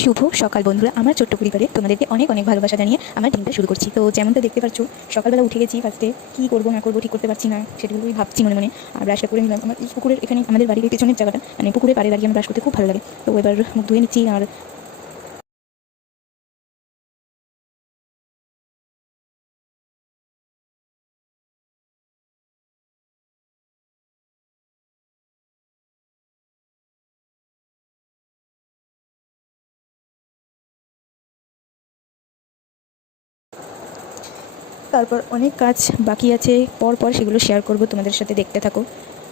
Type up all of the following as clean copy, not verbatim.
শুভ সকাল বন্ধুরা, আমার ছোট্ট পরিবারে তোমাদেরকে অনেক অনেক ভালোবাসা জানিয়ে আমার দিনটা শুরু করছি। তো যেমনটা দেখতে পাচ্ছ, সকালবেলা উঠে গেছি। ফার্স্টে কী করবো না করবো ঠিক করতে পারছি না, সেগুলোই ভাবছি মনে মনে। আর ব্রাশটা করে নিলাম। আমার এই পুকুরের এখানে আমাদের বাড়ির পেছনের জায়গাটা, মানে পুকুরের পাড়ে দাঁড়িয়ে আমার ব্রাশ করতে খুব ভালো লাগে। তো এবার মুখ ধুয়ে নিচ্ছি। আর তারপর অনেক কাজ বাকি আছে, পর পর সেগুলো শেয়ার করব তোমাদের সাথে, দেখতে থাকো।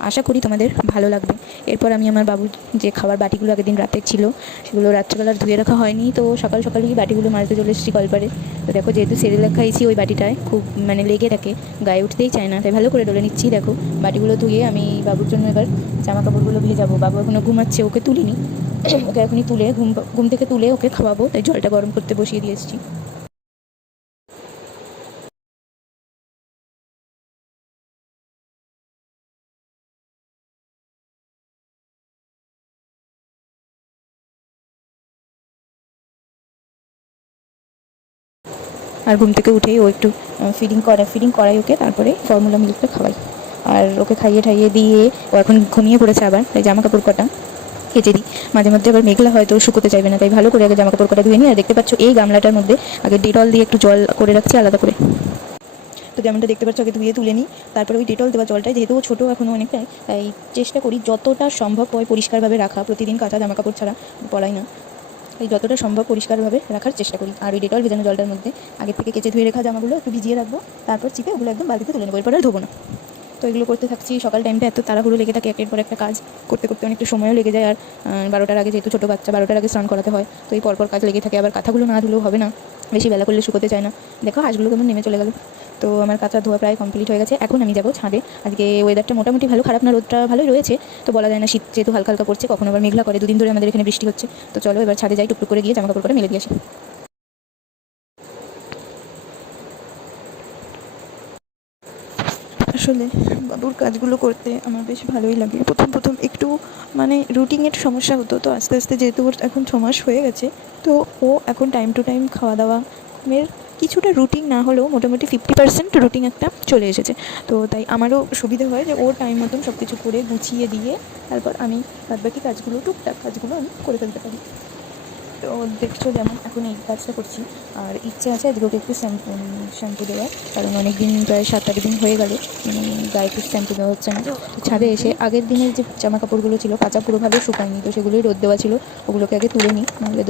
আশা করি তোমাদের ভালো লাগবে। এরপর আমি আমার বাবুর যে খাবার বাটিগুলো আগের দিন রাতে ছিল, সেগুলো রাত্রেবেলা ধুয়ে রাখা হয়নি, তো সকাল সকালেই বাটিগুলো মাঝতে চলে এসেছি কলপারে। তো দেখো, যেহেতু সেরেলাক খাইছি, ওই বাটিটায় খুব মানে লেগে থাকে, গায়ে উঠতেই চায় না, তাই ভালো করে ডলে নিচ্ছি। দেখো, বাটিগুলো ধুয়ে আমি বাবুর জন্য এবার জামা কাপড়গুলো ভেজাবো। বাবু এখনও ঘুমাচ্ছে, ওকে তুলিনি। ওকে এখনই তুলে ঘুম থেকে তুলে ওকে খাওয়াবো, তাই জলটা গরম করতে বসিয়ে দিয়ে এসেছি। আর ঘুম থেকে উঠেই ও একটু ফিডিং করাই ওকে, তারপরে ফর্মুলা মিল্কটা খাওয়াই। আর ওকে খাইয়ে ঠাইয়ে দিয়ে ও এখন ঘুমিয়ে পড়েছে। আবার তাই জামা কাপড় কটা কেচে দিই। মাঝে মধ্যে আবার মেঘলা হয়তো শুকোতে চাইবে না, তাই ভালো করে আগে জামা কাপড় কটা ধুয়ে নিই। আর দেখতে পাচ্ছ, এই গামলাটার মধ্যে আগে ডেটল দিয়ে একটু জল করে রাখছি আলাদা করে। তো যেমনটা দেখতে পাচ্ছ, আগে ধুয়ে তুলে নিই, তারপরে ওই ডেটল দেওয়া জলটাই, যেহেতু ও ছোটো এখনও অনেকটাই, তাই চেষ্টা করি যতটা সম্ভব পরিষ্কারভাবে রাখা। প্রতিদিন কাঁচা জামা কাপড় ছাড়া পরাই না, এই যতটা সম্ভব পরিষ্কারভাবে রাখার চেষ্টা করি। আর ওই ডেটল ভেজানো জলটার মধ্যে আগে থেকে কেচে ধুয়ে রাখা জামাগুলো একটু ভিজিয়ে রাখবো, তারপর চিপে ওগুলো একদম বালতিতে তুলে নেবো, এরপর আর ধোবো না। তো এগুলো করতে থাকছি। সকাল টাইমটা এত তাড়াহুড়ো লেগে থাকে, একের পর একটা কাজ করতে করতে অনেকটা সময়ও লেগে যায়। আর 12টার আগে, যেহেতু ছোটো বাচ্চা, 12টার আগে স্নান করাতে হয়, তো এই পরপর কাজ লেগে থাকে। আবার কাঁথাগুলো না ধুলেও হবে না, বেশি বেলা করলে শুকোতে চায় না। দেখো, হাঁসগুলো কেমন নেমে চলে গেল। তো আমার কাঁচা ধোয়া প্রায় কমপ্লিট হয়ে গেছে। এখন আমি যাবো ছাদে। আজকে ওয়েদারটা মোটামুটি ভালো, খারাপ না, রোদটা ভালোই রয়েছে, তো বলা যায় না। শীত যেহেতু হালকা হালকা পড়ছে, কখনো আবার মেঘলা করে। দুদিন ধরে আমাদের এখানে বৃষ্টি হচ্ছে। তো চলো এবার ছাদে যাই, টুকটুক করে গিয়ে জামা কাপড় করে মেলে দিয়ে আসি। আসলে বাবুর কাজগুলো করতে আমার বেশ ভালোই লাগে। প্রথম প্রথম একটু মানে রুটিনের সমস্যা হতো, তো আস্তে আস্তে যেহেতু ওর এখন 6 মাস হয়ে গেছে, তো ও এখন টাইম টু টাইম খাওয়া দাওয়া এর কিছুটা রুটিন না হলেও মোটামুটি 50% রুটিন একটা চলে এসেছে। তো তাই আমারও সুবিধে হয় যে ওর টাইম মতন সব কিছু করে গুছিয়ে দিয়ে তারপর আমি বাদবাকি কাজগুলো, টুকটাক কাজগুলো আমি করে ফেলতে পারি। তো দেখছো, যেমন এখন এই কাজটা করছি। আর ইচ্ছে আছে আজকে ওকে একটু শ্যাম্পু দেওয়ার, কারণ অনেক দিন, প্রায় 7-8 দিন হয়ে গেল মানে গায়ে একটু শ্যাম্পু দেওয়া হচ্ছে না। তো ছাদে এসে আগের দিনের যে জামা কাপড়গুলো ছিল, কাঁচা পুরোভাবে শুকায়নি, তো সেগুলোই রোদ দেওয়া ছিল, ওগুলোকে আগে তুলে নিই, নাহলে